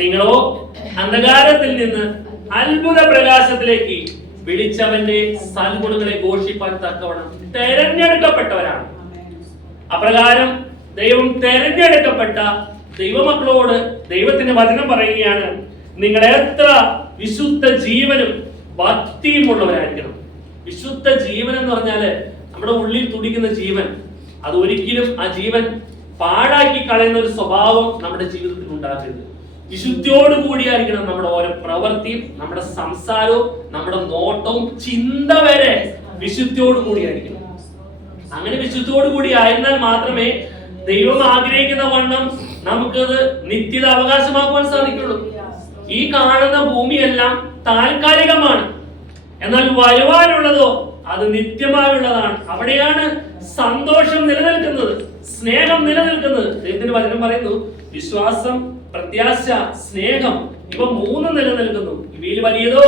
നിങ്ങളോ അന്ധകാരത്തിൽ നിന്ന് അത്ഭുത പ്രകാശത്തിലേക്ക് വിളിച്ചവന്റെ സൽഗുണങ്ങളെ ഘോഷിപ്പാൻ തക്കവണ്ണം തെരഞ്ഞെടുക്കപ്പെട്ടവരാണ്. അപ്രകാരം ദൈവം തെരഞ്ഞെടുക്കപ്പെട്ട ദൈവമക്കളോട് ദൈവത്തിന്റെ വചനം പറയുകയാണ്, നിങ്ങൾ എത്ര വിശുദ്ധ ജീവനും ഭക്തിയും ഉള്ളവരായിരിക്കണം. വിശുദ്ധ ജീവൻ എന്ന് പറഞ്ഞാല് നമ്മുടെ ഉള്ളിൽ തുടിക്കുന്ന ജീവൻ, അത് ഒരിക്കലും ആ ജീവൻ പാഴാക്കി കളയുന്ന ഒരു സ്വഭാവം നമ്മുടെ ജീവിതത്തിൽ ഉണ്ടാകരുത്. വിശുദ്ധിയോട് കൂടിയായിരിക്കണം നമ്മുടെ ഓരോ പ്രവൃത്തിയും, നമ്മുടെ സംസാരവും, നമ്മുടെ നോട്ടവും, ചിന്ത വരെ വിശുദ്ധിയോട് കൂടിയായിരിക്കണം. അങ്ങനെ വിശുദ്ധിയോട് കൂടി ആയിരുന്നാൽ മാത്രമേ ദൈവം ആഗ്രഹിക്കുന്ന വണ്ണം നമുക്കത് നിത്യത അവകാശമാക്കുവാൻ സാധിക്കുള്ളൂ. ഈ കാണുന്ന ഭൂമിയെല്ലാം താൽക്കാലികമാണ്, എന്നാൽ വരുവാനുള്ളതോ അത് നിത്യമായുള്ളതാണ്. അവിടെയാണ് സന്തോഷം നിലനിൽക്കുന്നത്, സ്നേഹം നിലനിൽക്കുന്നത്. ദൈവത്തിന്റെ വചനം പറയുന്നു, വിശ്വാസം, പ്രത്യാശ, സ്നേഹം, ഇവ മൂന്ന് നിലനിൽക്കുന്നു. ഇവയിൽ വലിയതോ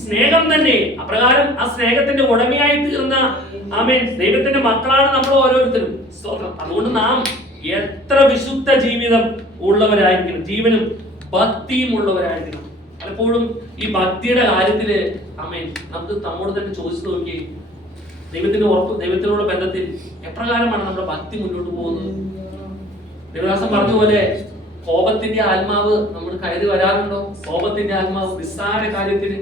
സ്നേഹം തന്നെ. അപ്രകാരം ആ സ്നേഹത്തിന്റെ ഉടമയായി തീർന്ന ആമേൻ ദൈവത്തിന്റെ മക്കളാണ് നമ്മൾ ഓരോരുത്തരും. അതുകൊണ്ട് നാം എത്ര വിശുദ്ധ ജീവിതം ഉള്ളവരായിരിക്കണം, ജീവനും ഭക്തിയും ഉള്ളവരായിരിക്കണം. പലപ്പോഴും ഈ ഭക്തിയുടെ കാര്യത്തില് ആമേൻ നമുക്ക് നമ്മോട് തന്നെ ചോദിച്ചു നോക്കി, ദൈവത്തിനോടുള്ള ബന്ധത്തിൽ എപ്രകാരമാണ് നമ്മുടെ ഭക്തി മുന്നോട്ട് പോകുന്നത്? ദേവദാസൻ പറഞ്ഞ പോലെ കോപത്തിന്റെ ആത്മാവ് നമ്മൾ കയറി വരാറുണ്ടോ? കോപത്തിന്റെ ആത്മാവ് നിസ്സാര കാര്യത്തിന്.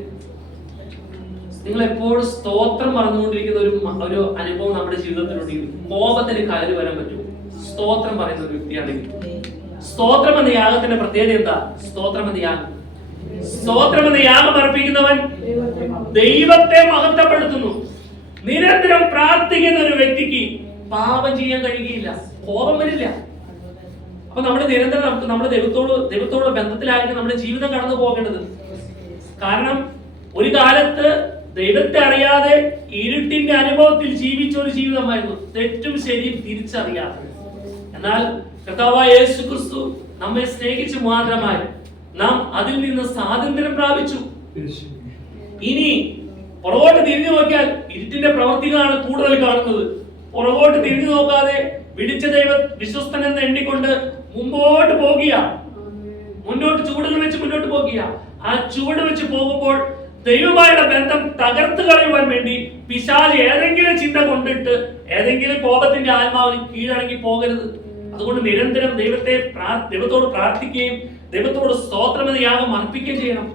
നിങ്ങൾ എപ്പോഴും സ്തോത്രം പറഞ്ഞുകൊണ്ടിരിക്കുന്ന ഒരു അനുഭവം നമ്മുടെ ജീവിതത്തിലുണ്ടെങ്കിൽ കോപത്തിന് കയറി വരാൻ പറ്റുമോ? സ്തോത്രം പറയുന്ന ഒരു വ്യക്തിയാണെങ്കിൽ. സ്തോത്രം എന്ന യാഗത്തിന്റെ പ്രത്യേകത എന്താ? സ്തോത്രം എന്ന യാഗം അർപ്പിക്കുന്നവൻ ദൈവത്തെ മഹത്വപ്പെടുത്തുന്നു. നിരന്തരം പ്രാർത്ഥിക്കുന്ന ഒരു വ്യക്തിക്ക് പാപം ചെയ്യാൻ കഴിയുകയില്ല, കോപം വരില്ല. അപ്പൊ നമ്മുടെ നിരന്തരം നമ്മുടെ ദൈവത്തോട് ബന്ധത്തിലായിരിക്കും നമ്മുടെ ജീവിതം കടന്നു പോകേണ്ടത്. കാരണം ഒരു കാലത്ത് ദൈവത്തെ അറിയാതെ ഇരുട്ടിന്റെ അനുഭവത്തിൽ ജീവിച്ച ഒരു ജീവിതമായിരുന്നു, തെറ്റും ശരിയും തിരിച്ചറിയാതെ. എന്നാൽ കർത്താവായ യേശു ക്രിസ്തു നമ്മെ സ്നേഹിച്ചു മാത്രമായി നാം അതിൽ നിന്ന് സ്വാതന്ത്ര്യം പ്രാപിച്ചു. ഇനി പുറകോട്ട് തിരിഞ്ഞു നോക്കിയാൽ ഇരുട്ടിന്റെ പ്രവൃത്തികളാണ് കൂടുതൽ കാണുന്നത്. പുറകോട്ട് തിരിഞ്ഞു നോക്കാതെ വിളിച്ച ദൈവം വിശ്വസ്തൻ എന്ന് എണ്ണിക്കൊണ്ട് മുമ്പോട്ട് പോകുക, മുന്നോട്ട് ചുവടുകൾ വെച്ച് മുന്നോട്ട് പോകുക. ആ ചുവട് വെച്ച് പോകുമ്പോൾ ദൈവമായുള്ള ബന്ധം തകർത്ത് കളയുവാൻ വേണ്ടി പിശാച് ഏതെങ്കിലും ചിന്ത കൊണ്ടിട്ട് ഏതെങ്കിലും കോപത്തിന്റെ ആത്മാവിന് കീഴടങ്ങി പോകരുത്. അതുകൊണ്ട് നിരന്തരം ദൈവത്തോട് പ്രാർത്ഥിക്കുകയും ദൈവത്തോട് സ്തോത്രമെന്ന യാഗം അർപ്പിക്കുകയും ചെയ്യണം.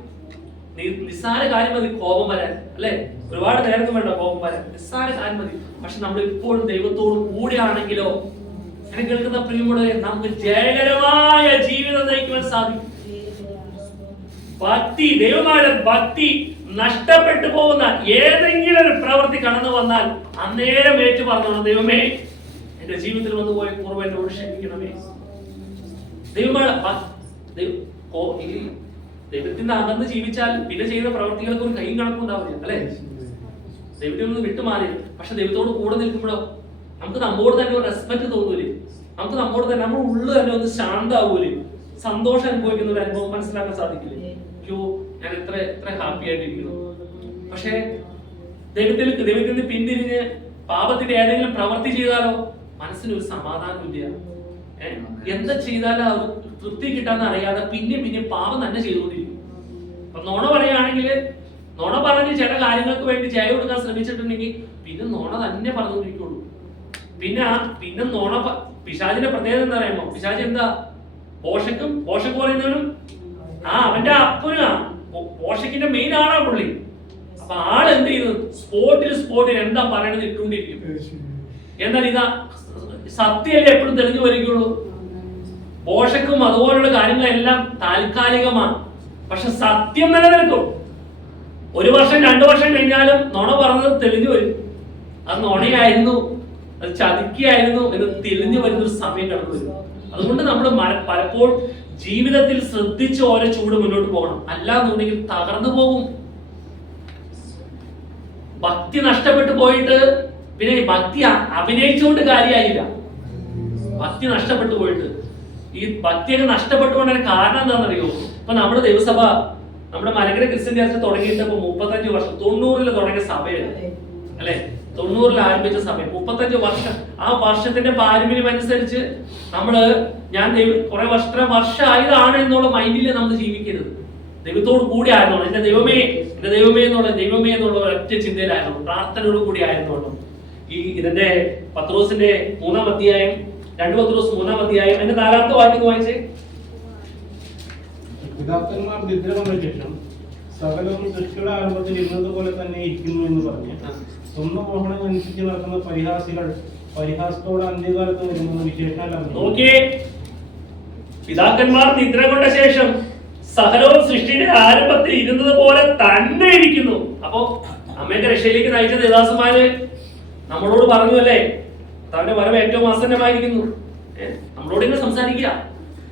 നിസ്സാര കാര്യം മതി കോപം വരാൻ, അല്ലെ? ഒരുപാട് നേരത്തെ വേണ്ട കോപം വരാൻ, നിസ്സാര കാര്യം മതി. പക്ഷെ നമ്മൾ ഇപ്പോഴും ദൈവത്തോട് കൂടെയാണെങ്കിലോ, എന്നെ കേൾക്കുന്ന പ്രിയമുള്ളവരെ, നമുക്ക് ജയകരമായ ജീവിതം നയിക്കുവാൻ സാധിക്കും. ദൈവമായ ഭക്തി നഷ്ടപ്പെട്ടു പോകുന്ന ഏതെങ്കിലും ഒരു പ്രവൃത്തി കടന്നു വന്നാൽ അന്നേരം ഏറ്റു പറഞ്ഞോണം, ദൈവമേ എന്റെ ജീവിതത്തിൽ വന്നു പോയ കുറവ് എന്നോട് ക്ഷമിക്കണമേ. ദൈവത്തിന്റെ അകന്ന് ജീവിച്ചാൽ പിന്നെ ചെയ്യുന്ന പ്രവൃത്തികൾക്ക് ഒരു കൈയും കണക്കും ഉണ്ടാവില്ല, അല്ലെ? ദൈവത്തിൽ നിന്ന് വിട്ടുമാറി. പക്ഷെ ദൈവത്തോട് കൂടെ നിൽക്കുമ്പോഴോ നമുക്ക് നമ്മോട് തന്നെ ഒരു റെസ്പെക്ട് തോന്നൂലേ, നമുക്ക് നമ്മോട് തന്നെ നമ്മുടെ ഉള്ളു തന്നെ ഒന്ന് ശാന്താവൂലേ, സന്തോഷം അനുഭവിക്കുന്ന ഒരു അനുഭവം മനസ്സിലാക്കാൻ സാധിക്കില്ലേ? അയ്യോ, ഞാൻ എത്ര ഹാപ്പി ആയിട്ടിരിക്കുന്നു. പക്ഷെ ദൈവത്തിൽ നിന്ന് പിന്തിരിഞ്ഞ് പാപത്തിന്റെ ഏതെങ്കിലും പ്രവൃത്തി ചെയ്താലോ മനസ്സിനൊരു സമാധാനമില്ല. എന്താ ചെയ്താലും അത് തൃപ്തി കിട്ടാന്ന് അറിയാതെ പിന്നെ പാപം തന്നെ ചെയ്തുകൊണ്ടിരിക്കും. അപ്പൊ നുണ പറയുകയാണെങ്കിൽ നുണ പറഞ്ഞ് ചില കാര്യങ്ങൾക്ക് വേണ്ടി ജയ കൊടുക്കാൻ ശ്രമിച്ചിട്ടുണ്ടെങ്കിൽ പിന്നെ നുണ തന്നെ പറഞ്ഞുകൊണ്ടിരിക്കുള്ളൂ. പിന്നെ നുണ പിശാചിന്റെ പ്രത്യേകത എന്താ പറയുമ്പോ, പിശാച് എന്താ? പോഷക്ക് പറയുന്നവനും അവന്റെ അപ്പനും പോഷക്കിന്റെ മെയിൻ ആളാ പുള്ളി. അപ്പൊ ആള് എന്ത് ചെയ്തു? സ്പോട്ടിൽ എന്താ പറയണത് ഇട്ടുകൊണ്ടിരിക്കും. എന്നാൽ ഇതാ സത്യമല്ലേ എപ്പോഴും തെളിഞ്ഞു വരികയുള്ളൂ. പോഷക്കും അതുപോലുള്ള കാര്യങ്ങളെല്ലാം താൽക്കാലികമാണ്, പക്ഷെ സത്യം നിലനിൽക്കും. 1 വർഷം 2 വർഷം കഴിഞ്ഞാലും നുണ പറഞ്ഞത് തെളിഞ്ഞു വരും. അത് നുണയായിരുന്നു, അത് ചതിക്കായിരുന്നു എന്ന് തെളിഞ്ഞു വരുന്നൊരു സമയം കടന്നു വരും. അതുകൊണ്ട് നമ്മൾ പലപ്പോഴും ജീവിതത്തിൽ ശ്രദ്ധിച്ച് ഓരോ ചൂട് മുന്നോട്ട് പോകണം, അല്ലാന്നുണ്ടെങ്കിൽ തകർന്നു പോകും. ഭക്തി നഷ്ടപ്പെട്ടു പോയിട്ട് പിന്നെ ഭക്തി അഭിനയിച്ചുകൊണ്ട് കാര്യമായില്ല. ഭക്തി നഷ്ടപ്പെട്ടു പോയിട്ട് ഈ ഭക്തിയൊക്കെ നഷ്ടപ്പെട്ടുകൊണ്ടതിന് കാരണം എന്താണെന്നറിയോ? ഇപ്പൊ നമ്മുടെ ദൈവസഭ, നമ്മുടെ മലങ്കര ക്രിസ്ത്യൻ ചർച്ച തുടങ്ങിയിട്ട് ഇപ്പൊ 35 വർഷം, 90-ൽ തുടങ്ങിയ സഭയാണ്. അല്ലെ? 90-ൽ ആരംഭിച്ച സമയം 35 വർഷം, ആ വർഷത്തിന്റെ പാരമ്പര്യം അനുസരിച്ച് നമ്മള് കുറെ വർഷമായതാണ് എന്നുള്ള മൈൻഡിൽ നമ്മൾ ജീവിക്കരുത്. ദൈവത്തോട് കൂടി ആയിരുന്നോളൂ. എന്റെ ദൈവമേ എന്നുള്ള ഒറ്റ ചിന്തയിലായിരുന്നു, പ്രാർത്ഥനയോട് കൂടി ആയിരുന്നോളൂ. ഇതിന്റെ പത്രോസിന്റെ 3-ാം അധ്യായം, 2 പത്രോസ് 3-ാം അധ്യായം അതിന്റെ 4-ാമത്തെ വാക്യം വായിച്ചേ. പിതാക്കന്മാർ നിദ്ര കൊണ്ട ശേഷം സകലവും സൃഷ്ടിയുടെ ആരംഭത്തിൽ ഇരുന്നതുപോലെ തന്നെ ഇരിക്കുന്നു എന്ന് പറഞ്ഞ് സ്വന്തം മോഹനം അനുസരിച്ച് നടക്കുന്ന പരിഹാസികൾ പരിഹാസത്തോടെ അന്ത്യകാലത്ത് വരുമെന്ന് വിശേഷണം. നോക്കിയേ, പിതാക്കന്മാർ നിദ്ര കൊണ്ട ശേഷം സകലവും സൃഷ്ടിയുടെ ആരംഭത്തിൽ ഇരുന്നത് പോലെ തന്നെ ഇരിക്കുന്നു. അപ്പോ അമ്മയുടെ രക്ഷയിലേക്ക് നയിച്ച ദേവദാസന്മാര് നമ്മളോട് പറഞ്ഞു അല്ലേ, തന്റെ വരവ് ഏറ്റവും ആസന്നമായിരിക്കുന്നു. നമ്മളോട് ഇങ്ങനെ സംസാരിക്കുക.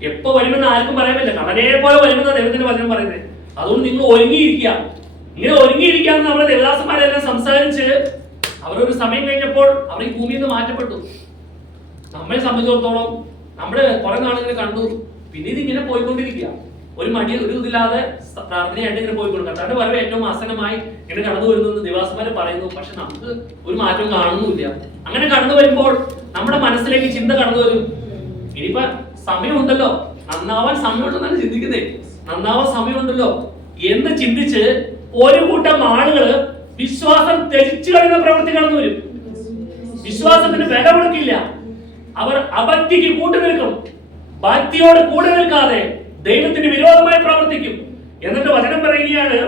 എപ്പോ വരുമെന്ന് ആർക്കും പറയാൻ പറ്റില്ല. കടനെ പോലെ വരുമെന്ന ദൈവത്തിന്റെ വചനം പറയുന്നത്. അതുകൊണ്ട് നിങ്ങൾ ഒരുങ്ങിയിരിക്കുക. ഇങ്ങനെ ഒരുങ്ങിയിരിക്കാന്ന് നമ്മുടെ ദേവദാസന്മാരെല്ലാം സംസാരിച്ച് അവരൊരു സമയം കഴിഞ്ഞപ്പോൾ അവർ ഈ ഭൂമിയിൽ നിന്ന് മാറ്റപ്പെട്ടു. നമ്മളെ സംബന്ധിച്ചിടത്തോളം നമ്മള് കുറെ നാളിങ്ങനെ കണ്ടു, പിന്നെ ഇതിങ്ങനെ പോയിക്കൊണ്ടിരിക്കുക. ഒരു ഇതില്ലാതെ പ്രാർത്ഥനയായിട്ട് ഇങ്ങനെ പോയിക്കൊടുക്കുക. തന്റെ വരവ് ഏറ്റവും ആസന്നമായി ഇങ്ങനെ കടന്നു വരുന്നു ദേവദാസന്മാര് പറയുന്നു. പക്ഷെ നമുക്ക് ഒരു മാറ്റവും കാണുന്നില്ല. അങ്ങനെ കടന്നു വരുമ്പോൾ നമ്മുടെ മനസ്സിലേക്ക് ചിന്ത കടന്നു വരും, ഇനിയിപ്പോ സമയമുണ്ടല്ലോ, നന്നാവാൻ സമയമുണ്ടെന്നാണ് ചിന്തിക്കുന്നേ. നന്നാവാൻ സമയമുണ്ടല്ലോ എന്ന് ചിന്തിച്ച് ഒരു കൂട്ടം ആളുകള് വിശ്വാസം ത്യജിച്ചു കളയുന്ന പ്രവൃത്തി കടന്നു വരും. വിശ്വാസത്തിന് വില കൊടുക്കില്ല. അവർ അഭക്തിക്ക് കൂട്ടുനിൽക്കും. ഭക്തിയോട് കൂടെ നിൽക്കാതെ ദൈവത്തിന് വിരോധമായി പ്രവർത്തിക്കും. എന്നിട്ട് വചനം പറയുകയാണ്,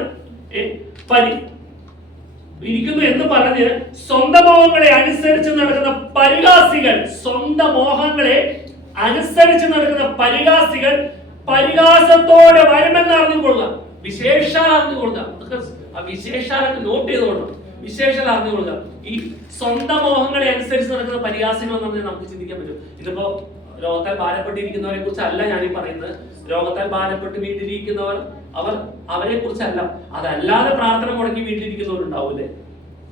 ഇരിക്കുന്നു എന്ന് പറഞ്ഞ് സ്വന്തം മോഹങ്ങളെ അനുസരിച്ച് നടക്കുന്ന പരിഹാസികൾ, സ്വന്തം മോഹങ്ങളെ അനുസരിച്ച് നടക്കുന്ന പരിഹാസികൾ പരിഹാസത്തോടെ വരുമെന്ന് അറിഞ്ഞുകൊള്ളുക. വിശേഷാൽ അറിഞ്ഞുകൊള്ളുക. ആ വിശേഷാലൊക്കെ നോട്ട് ചെയ്തുകൊള്ളണം. വിശേഷാൽ അറിഞ്ഞുകൊള്ളുക. ഈ സ്വന്തം മോഹങ്ങളെ അനുസരിച്ച് നടക്കുന്ന പരിഹാസികൾ എന്ന് പറഞ്ഞാൽ നമുക്ക് ചിന്തിക്കാൻ പറ്റും. ഇതിപ്പോ രോഗത്താൽ ഭാരപ്പെട്ടിരിക്കുന്നവരെ കുറിച്ചല്ല ഞാനീ പറയുന്നത്. രോഗത്താൽ ഭാരപ്പെട്ട് വീട്ടിലിരിക്കുന്നവർ അവരെ കുറിച്ചല്ല. അതല്ലാതെ പ്രാർത്ഥന മുടക്കി വീട്ടിലിരിക്കുന്നവരുണ്ടാവൂല്ലേ?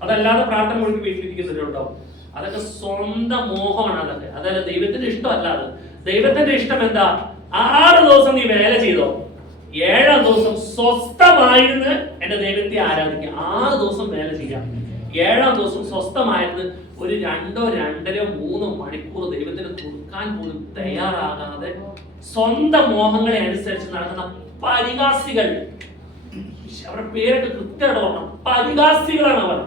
അതല്ലാതെ പ്രാർത്ഥന മുടക്കി വീട്ടിലിരിക്കുന്നവരുണ്ടാവും. അതൊക്കെ സ്വന്തം മോഹമാണ്. അതല്ല ദൈവത്തിന്റെ ഇഷ്ടമല്ലാതെ. ദൈവത്തിന്റെ ഇഷ്ടം എന്താ? 6 ദിവസം നീ വേല ചെയ്തോ, 7-ാം ദിവസം സ്വസ്ഥമായിരുന്ന് എന്റെ ദൈവത്തെ ആരാധിക്കുക. 6 ദിവസം വേല ചെയ്യാം, 7-ാം ദിവസം സ്വസ്ഥമായിരുന്ന് ഒരു 2, 2.5, 3 മണിക്കൂർ ദൈവത്തിന് കൊടുക്കാൻ പോലും തയ്യാറാകാതെ സ്വന്തം മോഹങ്ങളെ അനുസരിച്ച് നടക്കുന്ന പരിഹാസികൾ. അവരുടെ പേരൊക്കെ കൃത്യമായിട്ട് ഓർക്കണം. പരിഹാസികളാണ് അവർ.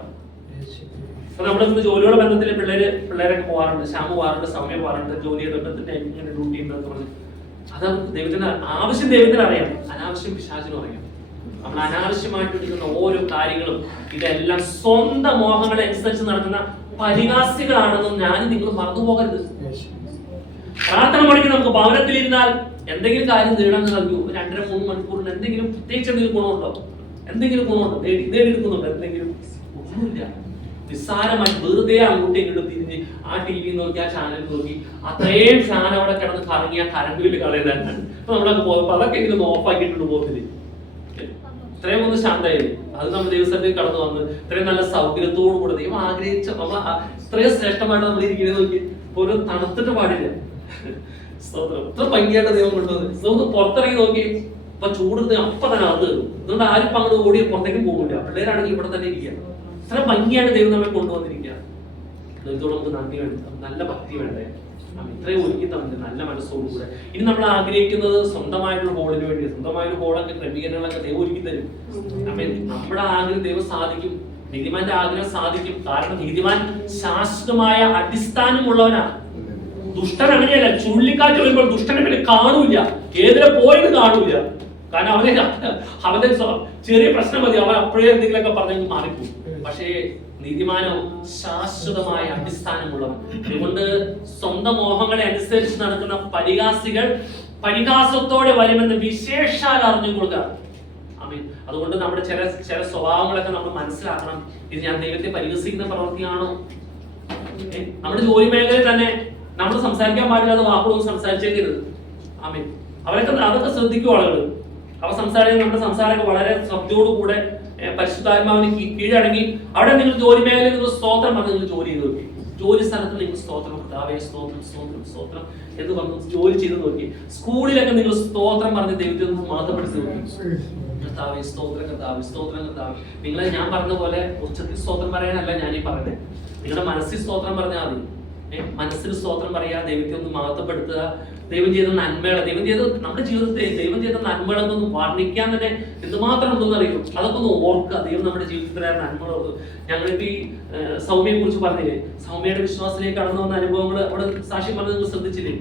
നമ്മളിന്ന് ജോലിയുടെ ബന്ധത്തിൽ പിള്ളേരൊക്കെ പോകാറുണ്ട്, ശ്യാമ പോകാറുണ്ട്, സമയം പോകാറുണ്ട്, ജോലിയുടെ ബന്ധത്തിന്റെ ഇങ്ങനെ ഡ്യൂട്ടി ഉണ്ടെന്ന് പറഞ്ഞ് അത് ദൈവത്തിന് ആവശ്യം ദൈവത്തിന് അറിയാം, അനാവശ്യം പിശാചിനും അറിയാം. നമ്മൾ അനാവശ്യമായിട്ട് എടുക്കുന്ന ഓരോ കാര്യങ്ങളും ഇതെല്ലാം സ്വന്തം മോഹങ്ങളെ അനുസരിച്ച് നടക്കുന്ന പരിഹാസികളാണെന്നും ഞാനും നിങ്ങൾ മറന്നു പോകരുത്. പ്രാർത്ഥന മുടക്കി നമുക്ക് ഭവനത്തിലിരുന്നാൽ എന്തെങ്കിലും കാര്യം നേടാൻ നൽകൂ. 2-3 മണിക്കൂറിന് എന്തെങ്കിലും പ്രത്യേകിച്ച് എന്തെങ്കിലും ഗുണമുണ്ടോ? നേടിയെടുക്കുന്നുണ്ടോ? എന്തെങ്കിലും ഒന്നുമില്ല. നിസ്സാരമായി വെറുതെ അങ്ങോട്ടും ഇങ്ങോട്ടും തിരിഞ്ഞ് ആ TV നോക്കി, ആ ചാനൽ നോക്കി, അത്രയും ഫാൻ അവിടെ കിടന്ന് കറങ്ങി ആ കറണ്ട് ബില്ല് കളയുന്നതാണ്. അപ്പൊ നമ്മളൊക്കെ പോകുമ്പോൾ അതൊക്കെ എങ്കിലും ഓഫാക്കിയിട്ടുണ്ട് പോകത്തില്ലേ? ഇത്രയും ഒന്ന് ശാന്തമായിരുന്നു. അത് നമ്മൾ ദിവസത്തേക്ക് കടന്നു വന്ന് ഇത്രയും നല്ല സൗകര്യത്തോടു കൂടെ ദൈവം ആഗ്രഹിച്ച നമ്മൾ ഇത്രയും ശ്രേഷ്ഠമായിട്ട് നമ്മൾ ഇരിക്കുന്നത് നോക്കി. ഒരു തണുത്തിട്ട് പാടില്ല. ഇത്ര ഭംഗിയായിട്ട് ദൈവം കൊണ്ടുവന്ന് പുറത്തിറങ്ങി നോക്കി. ഇപ്പൊ ചൂടെടുത്ത് അപ്പൊ തന്നെ അത് കയറും. അതുകൊണ്ട് ആരും അങ്ങോട്ട് ഓടി പുറത്തേക്കും പോകില്ല. പിള്ളേരാണെങ്കിൽ ഇവിടെ തന്നെ ഇരിക്കുക. ഇത്ര ഭംഗിയാണ് ദൈവം നമ്മെ കൊണ്ടുവന്നിരിക്കുക. ദൈവത്തോട് നമുക്ക് നന്ദി വേണ്ട, നല്ല ഭക്തി വേണ്ടേ? ഇത്രയും ഒരുക്കി തന്നെ നല്ല മനസ്സോടുകൂടെ. ഇനി നമ്മൾ ആഗ്രഹിക്കുന്നത് സ്വന്തമായിട്ടുള്ള ഹോളിന് വേണ്ടി, സ്വന്തമായൊരു ഹോളൊക്കെ ക്രമീകരണങ്ങളൊക്കെ ദൈവം ഒരുക്കി തരും. അപ്പൊ നമ്മുടെ ആഗ്രഹം ദൈവം സാധിക്കും. നീതിമാന്റെ ആഗ്രഹം സാധിക്കും. കാരണം നീതിമാൻ ശാശ്വതമായ അടിസ്ഥാനമുള്ളവനാണ്. ദുഷ്ടൻ അങ്ങനെയല്ല. ചുഴലിക്കാറ്റ് വരുമ്പോൾ ദുഷ്ടനെ പിന്നെ കാണൂല, ഏതിലെ പോയെന്ന് കാണൂല. കാരണം അവന്റെ ചെറിയ പ്രശ്നം മതി, അവൻ അപ്പോഴേ എന്തെങ്കിലുമൊക്കെ പറഞ്ഞു മാറിപ്പോകും. പക്ഷേ നീതിമാനോ ശാശ്വതമായ അടിസ്ഥാനമുള്ളവൻ. അതുകൊണ്ട് സ്വന്തം മോഹങ്ങളെ അനുസരിച്ച് നടക്കുന്ന പരിഹാസികൾ പരിഹാസത്തോടെ വരുമെന്ന് വിശേഷാൽ അറിഞ്ഞുകൊള്ളുക. ആമേൻ. അതുകൊണ്ട് നമ്മുടെ ചില സ്വഭാവങ്ങളൊക്കെ നമ്മൾ മനസ്സിലാക്കണം. ഇത് ഞാൻ ദൈവത്തെ പരിഹസിക്കുന്ന പ്രവൃത്തിയാണോ? നമ്മുടെ ജോലി മേഖലയിൽ തന്നെ നമ്മൾ സംസാരിക്കാൻ പാടില്ലാതെ വാക്കുകളൊന്നും സംസാരിച്ചേക്കരുത്. ആമേൻ. അതൊക്കെ ശ്രദ്ധിക്കും ആളുകൾ. അവ സംസാരിക്കുന്ന നമ്മുടെ സംസാരമൊക്കെ വളരെ ശ്രദ്ധയോടുകൂടെ പരിശുദ്ധാത്മാവിന് കീഴടങ്ങി അവിടെ നിങ്ങൾ ജോലി മേഖലയിൽ നിങ്ങൾ സ്തോത്രം പറഞ്ഞ് നിങ്ങൾ ജോലി ചെയ്ത് നോക്കി. ജോലി സ്ഥലത്ത് നിങ്ങൾ സ്തോത്രം കർത്താവേ, സ്തോത്രം സ്തോത്രം സ്തോത്രം എന്ന് പറഞ്ഞ് ജോലി ചെയ്ത് നോക്കി. സ്കൂളിലൊക്കെ നിങ്ങൾ സ്തോത്രം പറഞ്ഞ് ദൈവത്തെ ഒന്ന് മാതപ്പെടുത്തി നോക്കി. കർത്താവേ സ്തോത്രം, കർത്താവേ സ്തോത്രം, കർത്താവ്. നിങ്ങളെ ഞാൻ പറഞ്ഞ പോലെ ഉച്ചത്തിൽ സ്തോത്രം പറയാനല്ല ഞാനീ പറഞ്ഞത്. നിങ്ങളുടെ മനസ്സിൽ സ്തോത്രം പറഞ്ഞാൽ മതി. മനസ്സിൽ സ്തോത്രം പറയാ, ദൈവത്തെ ഒന്ന് മഹത്വപ്പെടുത്തുക. ദൈവം ചെയ്ത നന്മകളെ, ദൈവം ചെയ്ത നമ്മുടെ ജീവിതത്തെ ദൈവം ചെയ്ത നന്മകളൊന്നും വർണ്ണിക്കാൻ തന്നെ എന്തുമാത്രം ഉണ്ടെന്ന് അറിയുന്നു. അതൊക്കെ ഒന്ന് ഓർക്കുക. ദൈവം നമ്മുടെ ജീവിതത്തിലായ നന്മകൾ ഓർക്കുക. ഞങ്ങളിപ്പോ ഈ സൗമ്യയെ കുറിച്ച് പറഞ്ഞില്ലേ, സൗമ്യയുടെ വിശ്വാസത്തിലേക്ക് കടന്നു വന്ന അനുഭവങ്ങൾ അവിടെ സാക്ഷി പറഞ്ഞത് നിങ്ങൾ ശ്രദ്ധിച്ചില്ലേ?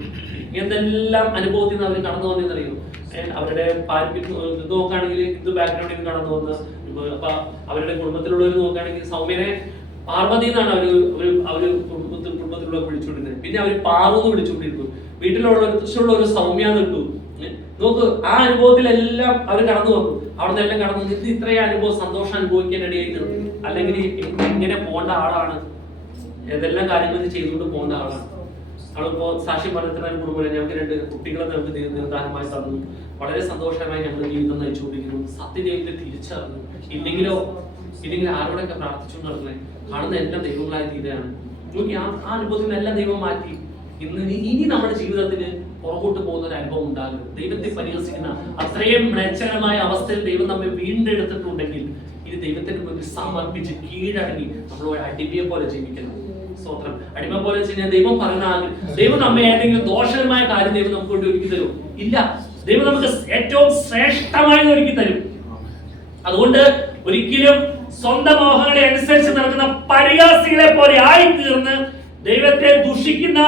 എന്തെല്ലാം അനുഭവത്തിൽ നിന്ന് അവർ കടന്നു വന്നതെന്ന് അറിയുന്നു. അവരുടെ ഇത് നോക്കുകയാണെങ്കിൽ ഹിന്ദു ബാക്ക്ഗ്രൗണ്ടിൽ നിന്ന് കടന്നു വന്ന്, അപ്പൊ അവരുടെ കുടുംബത്തിലുള്ളവർ നോക്കുകയാണെങ്കിൽ സൗമ്യനെ പാർവതി എന്നാണ് അവര് കുടുംബത്തിലുള്ള വിളിച്ചുകൊണ്ടിരുന്നത്. പിന്നെ അവര് പാറു എന്ന് വിളിച്ചുകൊണ്ടിരുന്നു. വീട്ടിലുള്ള തൃശ്ശൂരുള്ള ഒരു സൗമ്യ നിട്ടു. നോക്ക്, ആ അനുഭവത്തിലെല്ലാം അവർ കടന്നു വന്നു. അവിടെ നിന്നെല്ലാം കടന്നു വന്നു. ഇത്രയും അനുഭവം സന്തോഷം അനുഭവിക്കാൻ ഇടയായിട്ട്, അല്ലെങ്കിൽ ഇങ്ങനെ പോകേണ്ട ആളാണ്, ഏതെല്ലാം കാര്യങ്ങൾ ചെയ്തുകൊണ്ട് പോകേണ്ട ആളാണ്. അവളിപ്പോ സാക്ഷ്യം പറഞ്ഞിട്ട് കുടുംബം ഞങ്ങൾക്ക് 2 കുട്ടികളെ നമുക്ക് ദീർഘകാലമായി തന്നു. വളരെ സന്തോഷമായി ഞങ്ങൾ ജീവിതം നയിച്ചുകൊണ്ടിരിക്കുന്നു. സത്യദൈവത്തെ തിരിച്ചറിഞ്ഞു. ഇല്ലെങ്കിൽ ആരോടൊക്കെ പ്രാർത്ഥിച്ചു നടന്നേ, കാണുന്ന എല്ലാം ദൈവങ്ങളായ തീരെയാണ്. നോക്കി, ആ അനുഭവത്തിൽ എല്ലാം ദൈവം മാറ്റി. ഇനി നമ്മുടെ ജീവിതത്തിന് പുറകോട്ട് പോകുന്ന ഒരു അനുഭവം ഉണ്ടാകരുത്. ദൈവത്തെ പരിഹസിക്കുന്ന അത്രയും മ്ലേച്ഛകരമായ അവസ്ഥയിൽ ദൈവം നമ്മെ വീണ്ടെടുത്തിട്ടുണ്ടെങ്കിൽ ഇനി ദൈവത്തിന് മുന്നിൽ സമർപ്പിച്ച് കീഴടങ്ങി നമ്മൾ അടിമയെ പോലെ ജീവിക്കണം. സ്തോത്രം. അടിമ പോലെ ചെയ്യാൻ ദൈവം പറഞ്ഞാൽ ദൈവം നമ്മെ ഏതെങ്കിലും ദോഷകരമായ കാര്യം ദൈവം നമുക്ക് കൊണ്ട് ഒരുക്കി തരും? ഇല്ല. ദൈവം നമുക്ക് ഏറ്റവും ശ്രേഷ്ഠമായി ഒരുക്കി തരും. അതുകൊണ്ട് ഒരിക്കലും സ്വന്തം മോഹങ്ങളെ അനുസരിച്ച് നടക്കുന്ന പരിഹാസികളെ പോലെ ആയിത്തീർന്ന് ദൈവത്തെ ദുഷിക്കുന്ന,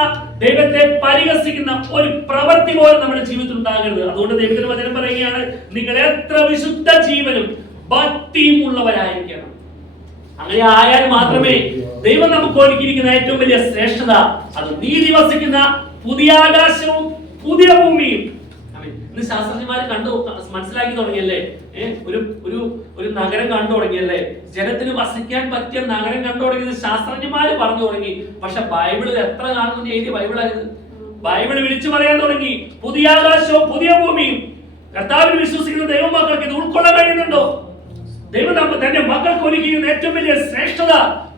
ദൈവത്തെ പരിഹസിക്കുന്ന ഒരു പ്രവൃത്തി പോലും നമ്മുടെ ജീവിതത്തിൽ ഉണ്ടാകരുത്. അതുകൊണ്ട് ദൈവത്തിന്റെ വചനം പറയുകയാണ്, നിങ്ങൾ എത്ര വിശുദ്ധ ജീവനും ഭക്തിയും ഉള്ളവരായിരിക്കണം. അങ്ങനെ ആയാൽ മാത്രമേ ദൈവം നമുക്ക് ഒരുക്കിയിരിക്കുന്ന ഏറ്റവും വലിയ ശ്രേഷ്ഠത, അത് നീതി വസിക്കുന്ന പുതിയ ആകാശവും പുതിയ ഭൂമിയും. ഇന്ന് ശാസ്ത്രജ്ഞന്മാര് മനസ്സിലാക്കി തുടങ്ങിയല്ലേ, ഒരു നഗരം കണ്ടു തുടങ്ങിയല്ലേ, ജനത്തിന് വസിക്കാൻ പറ്റിയ നഗരം കണ്ടു തുടങ്ങിയത് ശാസ്ത്രജ്ഞന്മാര് പറഞ്ഞു തുടങ്ങി. പക്ഷെ ബൈബിളിൽ എത്ര കാണുന്നു എഴുതിയ ബൈബിളായിരുന്നു. ബൈബിൾ വിളിച്ചു പറയാൻ തുടങ്ങി, പുതിയ ആകാശവും പുതിയ ഭൂമിയും. കർത്താവിൽ വിശ്വസിക്കുന്ന ദൈവമക്കൾക്ക് ഇത് ഉൾക്കൊള്ളാൻ കഴിയുന്നുണ്ടോ? ദൈവം തന്റെ മക്കൾക്ക് ഒരുക്കിയിരുന്ന ഏറ്റവും വലിയ ശ്രേഷ്ഠത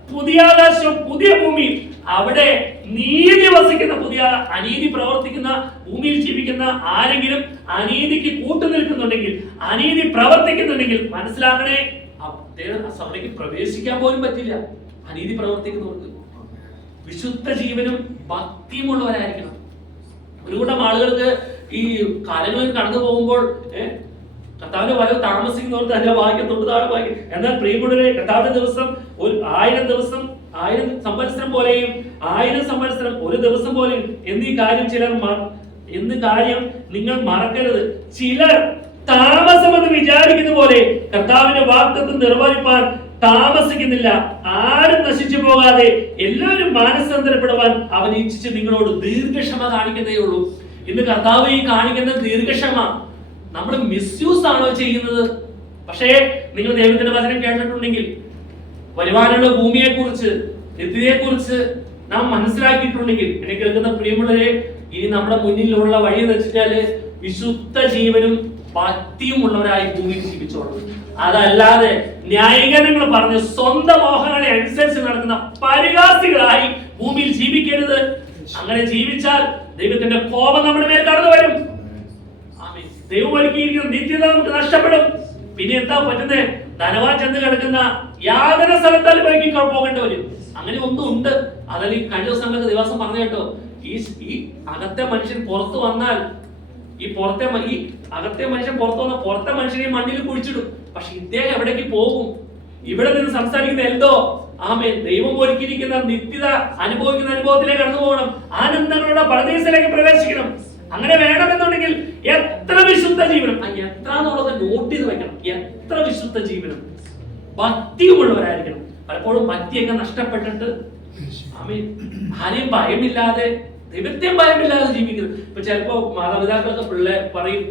പുതിയ ആകാശവും പുതിയ ഭൂമിയും. അവിടെ നീതി വസിക്കുന്ന, പുതിയ അനീതി പ്രവർത്തിക്കുന്ന ഭൂമിയിൽ ജീവിക്കുന്ന ആരെങ്കിലും അനീതിക്ക് കൂട്ടുനിൽക്കുന്നുണ്ടെങ്കിൽ, അനീതി പ്രവർത്തിക്കുന്നുണ്ടെങ്കിൽ മനസ്സിലാക്കണേ, സഭയ്ക്ക് പ്രവേശിക്കാൻ പോലും പറ്റില്ല. അനീതി പ്രവർത്തിക്കുന്നവർക്ക് വിശുദ്ധ ജീവനും ഭക്തിയുമുള്ളവരായിരിക്കണം. ഒരു കൂട്ടം ആളുകൾക്ക് ഈ കാലങ്ങളിൽ കടന്നു പോകുമ്പോൾ കർത്താവിന്റെ വരവ് താമസിക്കുന്നവർക്ക് അതിന്റെ വാക്യം തൊട്ടുതാഴെ വാക്യം. എന്നാൽ പ്രിയമുള്ളവരെ, കർത്താവിന്റെ ദിവസം 1000 ദിവസം 1000 സംവത്സരം പോലെയും 1000 സംവത്സരം ഒരു ദിവസം പോലെയും എന്നീ കാര്യം നിങ്ങൾ മറക്കരുത്. ചിലർ താമസമെന്ന് വിചാരിക്കുന്ന പോലെ കർത്താവിന്റെ വാഗ്ദത്തം നിർവഹിപ്പാൻ താമസിക്കുന്നില്ല. ആരും നശിച്ചു പോകാതെ എല്ലാവരും മാനസാന്തരപ്പെടുവാൻ അവൻ ഇച്ഛിച്ച് നിങ്ങളോട് ദീർഘക്ഷമ കാണിക്കുന്നതേ ഉള്ളൂ. ഇന്ന് കർത്താവ് ഈ കാണിക്കുന്ന ദീർഘക്ഷമ നമ്മൾ മിസ്യൂസ് ആണോ ചെയ്യുന്നത്? പക്ഷേ നിങ്ങൾ ദൈവത്തിന്റെ വചനം കേട്ടിട്ടുണ്ടെങ്കിൽ, വരുവാനുള്ള ഭൂമിയെ കുറിച്ച്, നിത്യതയെ കുറിച്ച് നാം മനസ്സിലാക്കിയിട്ടുണ്ടെങ്കിൽ, എന്നെ കേൾക്കുന്ന പ്രിയമുള്ളവരെ, ഇനി നമ്മുടെ മുന്നിലുള്ള വഴി എന്ന് വെച്ചാല് വിശുദ്ധ ജീവനും ഭക്തിയും ഉള്ളവരായി ഭൂമിയിൽ ജീവിച്ചോളൂ. അതല്ലാതെ ന്യായീകരണങ്ങൾ പറഞ്ഞ് സ്വന്തം മോഹങ്ങളെ അനുസരിച്ച് നടക്കുന്ന പരിഹാസികളായി ഭൂമിയിൽ ജീവിക്കരുത്. അങ്ങനെ ജീവിച്ചാൽ ദൈവത്തിന്റെ കോപം നമ്മുടെ മേൽ കടന്നു വരും. ദൈവം ഒരുക്കിയിരിക്കുന്ന നിത്യത നമുക്ക് നഷ്ടപ്പെടും. പിന്നെ എന്താ പറ്റുന്നത്? ധനവാൻ ചെന്ന് കിടക്കുന്ന യാതന സ്ഥലത്താൽ വഴിക്ക് പോകേണ്ടി വരും. അങ്ങനെ ഒന്നും ഉണ്ട്. അതല്ല, കഴിഞ്ഞ ദിവസങ്ങൾക്ക് ദിവസം പറഞ്ഞു കേട്ടോ, ഈ അകത്തെ മനുഷ്യൻ പുറത്തു വന്നാൽ, ഈ അകത്തെ മനുഷ്യൻ പുറത്തു വന്നാൽ പുറത്തെ മനുഷ്യനെ മണ്ണിൽ കുഴിച്ചിടും. പക്ഷെ ഇദ്ദേഹം എവിടേക്ക് പോകും? ഇവിടെ നിന്ന് സംസാരിക്കുന്ന എന്തോ ദൈവം ഒരുക്കിയിരിക്കുന്ന നിത്യത അനുഭവിക്കുന്ന അനുഭവത്തിലേക്ക് കടന്നു പോകണം. ആനന്ദങ്ങളുടെ പരദീസയിലേക്ക് പ്രവേശിക്കണം. അങ്ങനെ വേണമെന്നുണ്ടെങ്കിൽ എത്ര വിശുദ്ധ ജീവനം, എത്ര എന്നുള്ളത് നോട്ട് ചെയ്ത് വെക്കണം. എത്ര വിശുദ്ധ ജീവനം ഭക്തിയുമുള്ളവരായിരിക്കണം. പലപ്പോഴും ഭക്തിയൊക്കെ നഷ്ടപ്പെട്ടിട്ട് ആരെയും ഭയമില്ലാതെ, ദൈവത്തെയും ഭയമില്ലാതെ ജീവിക്കുന്നത്. ഇപ്പൊ ചിലപ്പോ മാതാപിതാക്കളൊക്കെ പിള്ളേർ പറയും,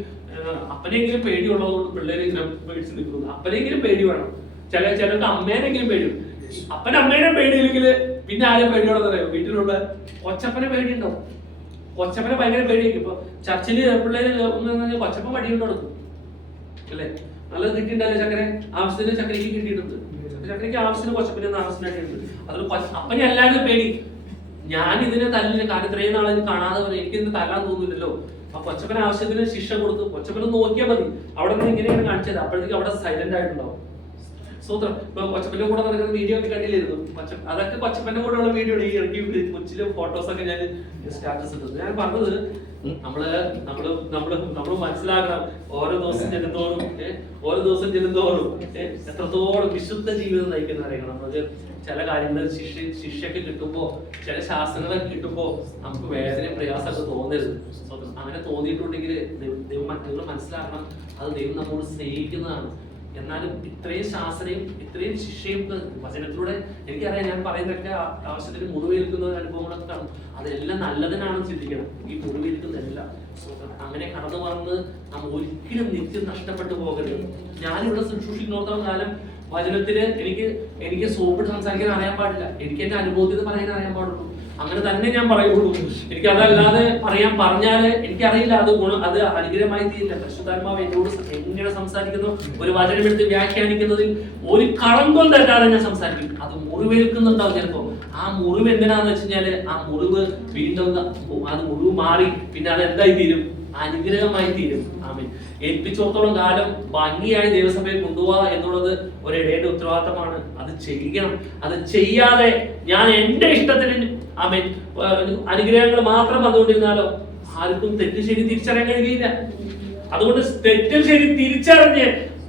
അപ്പനെങ്കിലും പേടിയുള്ളതുകൊണ്ട് പിള്ളേരെ ഇങ്ങനെ പേടിച്ച് നിൽക്കുന്നു. അപ്പനെങ്കിലും പേടി വേണം. ചിലർക്ക് അമ്മേനെങ്കിലും പേടി. അമ്മേനെ പേടിയില്ലെങ്കിൽ പിന്നെ ആരെയും പേടിയോടെന്ന് പറയും? വീട്ടിലുള്ള കൊച്ചപ്പനെ പേടിയുണ്ടോ? കൊച്ചപ്പനെ ഭയങ്കര പേടിയായിരിക്കും. ഇപ്പൊ ചർച്ചില് പിള്ളേര് കൊച്ചപ്പൻ വടികൊണ്ട് കൊടുക്കും അല്ലേ? നല്ലത് കിട്ടിയിട്ടുണ്ടല്ലേ ചക്കരെ? ആവശ്യത്തിന് ചക്കരയ്ക്ക് കിട്ടിയിട്ടുണ്ട്. ചക്കരയ്ക്ക് ആവശ്യത്തിന് കൊച്ചപ്പനെ ആവശ്യമായിട്ടുണ്ട്. അതിൽ അപ്പനെ എല്ലാവരും പേടി. ഞാൻ ഇതിനെ തല്ലില്ല, കാരണം ഇത്രയും നാളെ കാണാതെ എനിക്ക് ഇതിന് തല്ലാൻ തോന്നില്ലല്ലോ. ആ കൊച്ചപ്പൻ ആവശ്യത്തിന് ശിക്ഷ കൊടുത്തു. കൊച്ചപ്പനെ നോക്കിയാൽ മതി, അവിടെ നിന്ന് ഇങ്ങനെയാണ് കാണിച്ചത്. അപ്പോഴത്തേക്ക് അവിടെ സൈലന്റ് ആയിട്ടുണ്ടാവും. സൂത്രം. ഇപ്പൊ കൊച്ചപ്പന്റെ കൂടെ നടക്കുന്ന വീഡിയോ ഒക്കെ കണ്ടില്ലായിരുന്നു? അതൊക്കെ കൊച്ചപ്പന്റെ കൂടെ ഉള്ള വീഡിയോ. ഈ ഇടയ്ക്ക് കൊച്ചിലെ ഫോട്ടോസ് ഒക്കെ ഞാൻ സ്റ്റാറ്റസ് ഇട്ടത്. ഞാൻ പറഞ്ഞത് നമ്മള് മനസ്സിലാക്കണം, ഓരോ ദിവസം ചെല്ലുന്തോറും എത്രത്തോളം വിശുദ്ധ ജീവിതം നയിക്കുന്നവരെയാണ് നമ്മള്. ചില കാര്യങ്ങൾ ശിക്ഷയൊക്കെ കിട്ടുമ്പോ, ചില ശാസ്ത്രങ്ങളൊക്കെ കിട്ടുമ്പോ നമുക്ക് വേദന പ്രയാസമൊക്കെ തോന്നരുത്. അങ്ങനെ തോന്നിയിട്ടുണ്ടെങ്കിൽ ദൈവം നിങ്ങൾ മനസ്സിലാക്കണം, അത് ദൈവം നമ്മോട് സ്നേഹിക്കുന്നതാണ്. എന്നാലും ഇത്രയും ശാസനയും ഇത്രയും ശിക്ഷയും വചനത്തിലൂടെ എനിക്കറിയാം. ഞാൻ പറയുന്നതൊക്കെ ആവശ്യത്തിന് മുറിവേൽക്കുന്ന അനുഭവങ്ങളൊക്കെ കാണും. അതെല്ലാം നല്ലതിനാണെന്ന് ചിന്തിക്കണം. ഈ മുറിവേൽക്കുന്നതെല്ലാം അങ്ങനെ കടന്നു വന്ന് നാം ഒരിക്കലും നിത്യം നഷ്ടപ്പെട്ടു പോകരുത്. ഞാനിവിടെ ശുശ്രൂഷിക്കുന്നിടത്തോളം കാലം വചനത്തിന് എനിക്ക് സോപ്പിട്ട് സംസാരിക്കാൻ അറിയാൻ പാടില്ല. എനിക്ക് എന്റെ അനുഭവത്തിൽ പറയാൻ അറിയാൻ പാടുള്ളൂ. അങ്ങനെ തന്നെ ഞാൻ പറയുള്ളൂ. എനിക്ക് അതല്ലാതെ പറഞ്ഞാല് എനിക്കറിയില്ല, അത് അനുഗ്രഹമായി തീരില്ല. പരിശുദ്ധാത്മാവ് എന്നോട് എങ്ങനെ സംസാരിക്കുന്നു, ഒരു വചനമെടുത്ത് വ്യാഖ്യാനിക്കുന്നതിൽ ഒരു കളങ്കം തട്ടാതെ ഞാൻ സംസാരിക്കും. അത് മുറിവേൽക്കുന്നുണ്ടാവും ചിലപ്പോ. ആ മുറിവ് എന്തിനാന്ന് വെച്ച് കഴിഞ്ഞാല് ആ മുറിവ് വീണ്ടും അത് മുറിവ് മാറി പിന്നെ അത് എന്തായി തീരും? അനുഗ്രഹമായി തീരും. ആമേൻ. ഏൽപ്പിച്ചോടത്തോളം കാലം ഭംഗിയായി ദൈവസഭയെ കൊണ്ടുപോവുക എന്നുള്ളത് ഒരു ഇടയുടെ ഉത്തരവാദിത്തമാണ്. അത് ചെയ്യണം. അത് ചെയ്യാതെ ഞാൻ എന്റെ ഇഷ്ടത്തിന് ആമേൻ അനുഗ്രഹങ്ങൾ മാത്രം വന്നുകൊണ്ടിരുന്നാലോ ആർക്കും തെറ്റ് ശരി തിരിച്ചറിയാൻ കഴിയില്ല. അതുകൊണ്ട് തെറ്റ് ശരി തിരിച്ചറിഞ്ഞ്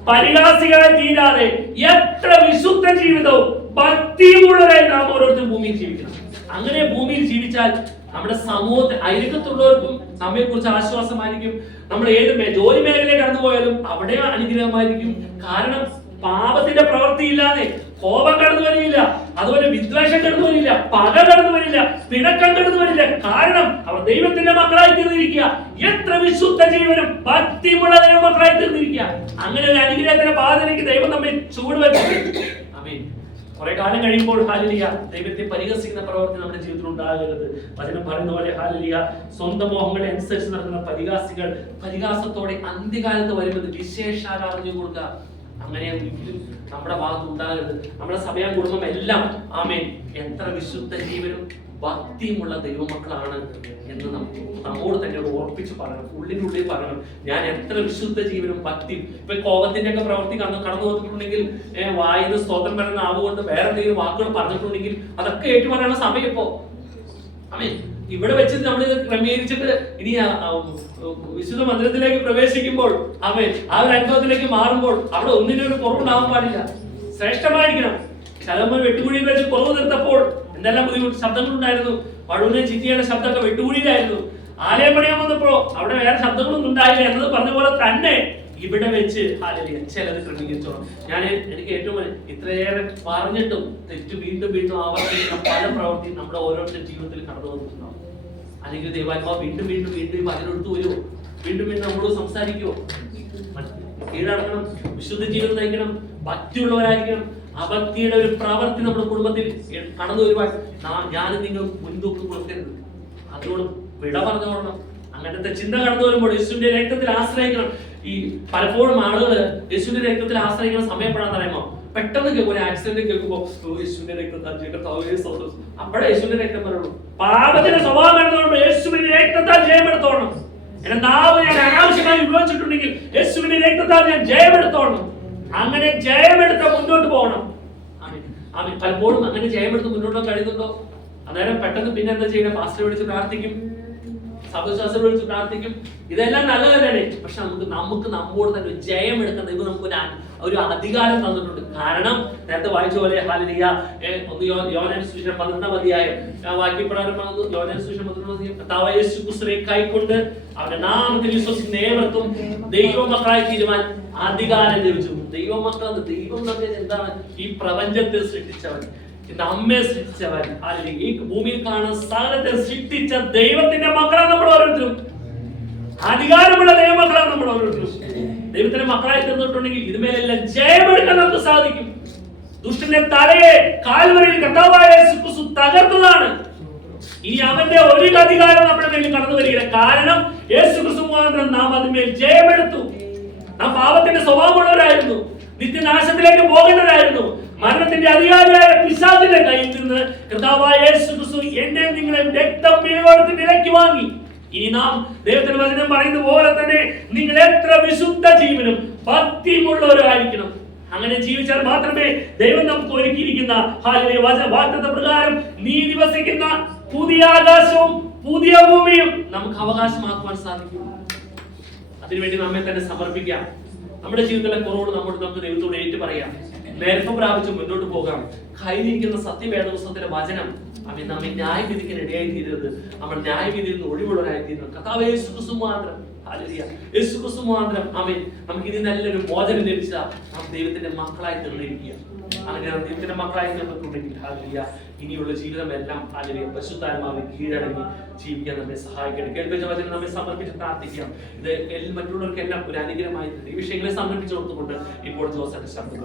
പരിഹാസികളെ തീരാതെ എത്ര വിശുദ്ധ ജീവിതവും ഭക്തിയുമുള്ളവരായി നാം ഓരോരുത്തരും ഭൂമിയിൽ ജീവിക്കണം. അങ്ങനെ ഭൂമിയിൽ ജീവിച്ചാൽ നമ്മുടെ സമൂഹത്തിൽ അയൽക്കത്തുള്ളവർക്കും നമ്മെ കുറിച്ച് ആശ്വാസമായിരിക്കും. നമ്മൾ ഏത് ജോലി മേഖലയിൽ കടന്നു പോയാലും അവിടെ അനുഗ്രഹമായിരിക്കും. കാരണം പാപത്തിന്റെ പ്രവൃത്തി ഇല്ലാതെ കോപം കടന്നു വരില്ല, അതുപോലെ വിദ്വേഷം കടന്നു വരില്ല, പക കടന്നു വരില്ല, പിണക്കം കടന്നു വരില്ല. കാരണം അവർ ദൈവത്തിന്റെ മക്കളായി തീർന്നിരിക്കുക. എത്ര വിശുദ്ധ ജീവനും ഭക്തിയുള്ള ദൈവമക്കളായി തീർന്നിരിക്കുക. അങ്ങനെ ഒരു അനുഗ്രഹത്തിന്റെ പാതയിലേക്ക് ദൈവം നമ്മെ ചൂടുവെച്ചു. ആമേൻ. കുറെ കാലം കഴിയുമ്പോൾ ഹല്ലേലൂയ ദൈവത്തെ പരിഹസിക്കുന്ന പ്രവൃത്തി നമ്മുടെ ജീവിതത്തിൽ ഉണ്ടാകരുത്. വചനം പറയുന്ന പോലെ ഹല്ലേലൂയ സ്വന്തം മോഹങ്ങളെ അനുസരിച്ച് നടക്കുന്ന പരിഹാസത്തോടെ അന്ത്യകാലത്ത് വരുന്നത് വിശേഷാൽ അറിഞ്ഞു കൊടുക്കുക. അങ്ങനെ ഒരിക്കലും നമ്മുടെ ഭാഗത്ത് ഉണ്ടാകരുത്. നമ്മുടെ സഭയും കുടുംബം എല്ലാം ആമേൻ എത്ര വിശുദ്ധ ജീവനും ഭക്തിയുമുള്ള ദൈവമക്കളാണ് എന്ന് നമ്മോട് തന്നെ ഓർപ്പിച്ച് പറയണം. ഉള്ളിനുള്ളിൽ പറയണം, ഞാൻ എത്ര വിശുദ്ധ ജീവനും ഭക്തിയും. ഇപ്പൊ കോപത്തിന്റെ ഒക്കെ പ്രവൃത്തി കടന്നു വന്നിട്ടുണ്ടെങ്കിൽ വായുന്ന സ്തോത്രം പറയുന്ന ആവുകൊണ്ട് വേറെ എന്തെങ്കിലും വാക്കുകൾ പറഞ്ഞിട്ടുണ്ടെങ്കിൽ അതൊക്കെ ഏറ്റു പറയാനുള്ള സമയം ഇപ്പോ. ആമേൻ. ഇവിടെ വെച്ച് നമ്മൾ ഇത് ക്രമീകരിച്ചിട്ട് ഇനി വിശുദ്ധ മന്ദിരത്തിലേക്ക് പ്രവേശിക്കുമ്പോൾ ആമേൻ ആ ഒരു അനുഭവത്തിലേക്ക് മാറുമ്പോൾ അവിടെ ഒന്നിനൊരു കുറവുണ്ടാവാൻ പാടില്ല. ശ്രേഷ്ഠമായിരിക്കണം. ശലമോൻ വെട്ടുകുഴിയിൽ വെച്ച് കുറവ് നിർത്തപ്പോൾ എന്തെല്ലാം ബുദ്ധിമുട്ട് ശബ്ദങ്ങളുണ്ടായിരുന്നു. വഴുവിനെ ചിറ്റിയുടെ ശബ്ദമൊക്കെ വെട്ടുകുഴിയിലായിരുന്നു. ആലയം പണിയാൻ വന്നപ്പോ അവിടെ വേറെ ശബ്ദങ്ങളൊന്നും ഉണ്ടായില്ല എന്നത് പറഞ്ഞ പോലെ തന്നെ ഇവിടെ വെച്ച് ഹല്ലേലൂയ ചിലത് ക്രമീകരിച്ചോളാം. എനിക്ക് ഏറ്റവും ഇത്രയേറെ പറഞ്ഞിട്ടും തെറ്റ് വീണ്ടും വീണ്ടും ആവർത്തിക്കുന്ന പല പ്രവൃത്തി നമ്മുടെ ഓരോരുത്തരുടെ ജീവിതത്തിൽ കടന്നു വന്നിട്ടുണ്ടാവും. അല്ലെങ്കിൽ ദൈവാത്മാവ് വീണ്ടും വീണ്ടും വീണ്ടും അതിനെടുത്ത് വരുമോ? വീണ്ടും വീണ്ടും നമ്മളോട് സംസാരിക്കുമോ? കീഴടങ്ങണം, വിശുദ്ധ ജീവിതം നയിക്കണം, ഭക്തിയുള്ളവരായിരിക്കണം. അഭക്തിയുടെ ഒരു പ്രവൃത്തി നമ്മുടെ കുടുംബത്തിൽ കടന്നു വരുവാൻ ഞാനും നിങ്ങൾ മുൻതൂക്കം കൊടുക്കരുത്. അതിനോട് വിട പറഞ്ഞോളണം. അങ്ങനത്തെ ചിന്ത കടന്നു വരുമ്പോൾ യേശുവിന്റെ രക്തത്തിൽ ആശ്രയിക്കണം. ഈ പലപ്പോഴും ആളുകൾ യേശുവിന്റെ രക്തത്തിൽ ആശ്രയിക്കുന്ന സമയം എപ്പോഴാന്ന് പറയുമ്പോ പെട്ടെന്ന് ഒരു ആക്സിഡന്റ് കേൾക്കുമ്പോ യേശുവിന്റെ രക്തത്താൽ അപ്പോഴേ യേശുവിന്റെ രക്തം പറയുള്ളൂ. പാപത്തിന്റെ സ്വഭാവം കടന്നു യേശുവിന്റെ രക്തത്താൽ ജയമെടുത്തോണം. എന്റെ നാവ് ഞാൻ അനാവശ്യമായി ഉപയോഗിച്ചിട്ടുണ്ടെങ്കിൽ യേശുവിന്റെ രക്തത്താൽ ഞാൻ ജയമെടുത്തോണം. അങ്ങനെ ജയമെടുത്ത മുന്നോട്ട് പോകണം. പലപ്പോഴും അങ്ങനെ ജയമെടുത്ത് മുന്നോട്ട് കഴിയുന്നുണ്ടോ? അന്നേരം പെട്ടെന്ന് പിന്നെ എന്താ ചെയ്യണം? പാസ്റ്ററെ വിളിച്ച് പ്രാർത്ഥിക്കും, സഭവിശ്വാസം വിളിച്ച് പ്രാർത്ഥിക്കും. ഇതെല്ലാം നല്ലതല്ലേ? പക്ഷെ നമുക്ക് നമ്മോട് തന്നെ ജയം എടുക്കുന്ന ദൈവം നമുക്ക് ഒരു അധികാരം തന്നിട്ടുണ്ട്. കാരണം നേരത്തെ വായിച്ച പോലെ ഹല്ലേലൂയ യോഹന്നാൻ സുവിശേഷം 12 അധ്യായം വാക്യപ്രകാരം യോഹന്നാൻ സുവിശേഷം 12 അധ്യായം കർത്താവായ യേശു ക്രിസ്തുവിനെ കൈക്കൊണ്ട് അവന്റെ നാമത്തിൽ വിശ്വസിക്കുന്ന ഏവർക്കും ദൈവമക്കളായി തീരുവാൻ അധികാരം ലഭിച്ചു. ദൈവമക്കൾ, ദൈവം എന്താണ്? ഈ പ്രപഞ്ചത്തെ സൃഷ്ടിച്ചവൻ, നമ്മെ സൃഷ്ടിച്ചവൻ, ഈ ഭൂമിയിൽ കാണുന്ന സകലത്തെ സൃഷ്ടിച്ച ദൈവത്തിന്റെ മക്കളാണ് നമ്മൾ ഓരോരുത്തരും. അധികാരമുള്ള ദൈവമക്കളാണ് നമ്മൾ ഓരോരുത്തരും. ദൈവത്തിന്റെ മക്കളായി തീർന്നിട്ടുണ്ടെങ്കിൽ ഇതുമേലെല്ലാം ജയമെടുക്കാൻ നമുക്ക് സാധിക്കും. ദുഷ്ടന്റെ തലയെ കാൽവരിയിൽ കർത്താവായ യേശു ക്രിസ്തു തകർത്തതാണ്. ഇനി അവന്റെ ഒരു അധികാരം നമ്മുടെ മേലിൽ കടന്നു വരികയില്ല. കാരണം യേശു ക്രിസ്തു മുഖാന്തരം നാം അതിന്മേൽ ജയമെടുത്തു. നാം പാപത്തിന്റെ സ്വഭാവമുള്ളവരായിരുന്നു, നിത്യനാശത്തിലേക്ക് പോകേണ്ടതായിരുന്നു, മരണത്തിന്റെ അധികാരിയായ പിശാചിന്റെ കയ്യിൽ നിന്ന് കർത്താവായ യേശു ക്രിസ്തു എന്നെ നിങ്ങളെ രക്തം വീഴ്ച വിലക്കി വാങ്ങി. ഇനി നാം ദൈവത്തിന്റെ വചനം പറയുന്ന പോലെ തന്നെ നിങ്ങൾ എത്ര വിശുദ്ധ ജീവനും ഭക്തിയുമുള്ളവരായിരിക്കണം. അങ്ങനെ ജീവിച്ചാൽ മാത്രമേ ദൈവം നമുക്ക് ഒരുക്കിയിരിക്കുന്ന വാഗ്ദത്ത പ്രകാരം നീതി വസിക്കുന്ന പുതിയ ആകാശവും പുതിയ ഭൂമിയും നമുക്ക് അവകാശമാക്കുവാൻ സാധിക്കും. അതിനുവേണ്ടി നമ്മെ തന്നെ സമർപ്പിക്കാം. നമ്മുടെ ജീവിതത്തിലെ കുറവുകൾ നമുക്ക് ദൈവത്തോട് ഏറ്റു പറയാം. നേരത്തെ പ്രാപിച്ച് മുന്നോട്ട് പോകാം. കയ്യിലിരിക്കുന്ന സത്യവേദപുസ്തകത്തിലെ വചനം നമ്മെ ന്യായവിധിക്കാൻ ഇടയായി തീരരുത്. നമ്മൾ ന്യായവിധിയിൽ നിന്ന് ഒഴിവുള്ളവരായി തീരുന്നു. കർത്താവ് യേശു ക്രിസ്തു മാത്രം, യേശു ക്രിസ്തു മാത്രം നമുക്ക് ഇതിൽ നല്ലൊരു മോചനം ലഭിച്ച നാം ദൈവത്തിന്റെ മക്കളായി തീർന്നിരിക്കുക. അങ്ങനെ ദൈവത്തിന്റെ മക്കളായി തീർന്നിട്ടുണ്ടെങ്കിൽ ഇനിയുള്ള ജീവിതമെല്ലാം പരിശുദ്ധാത്മാവിനെ കീഴടങ്ങി ജീവിക്കാൻ നമ്മെ സഹായിക്കണം. കേൾപ്പിച്ച വചനം നമ്മെ സമർപ്പിച്ച് പ്രാർത്ഥിക്കാം. ഇത് മറ്റുള്ളവർക്കെല്ലാം ഒരു അനുഗ്രഹമായി ഈ വിഷയങ്ങളെ സമർപ്പിച്ചു കൊടുത്തുകൊണ്ട് ഇപ്പോൾ ജോസഫ് ശബ്ദം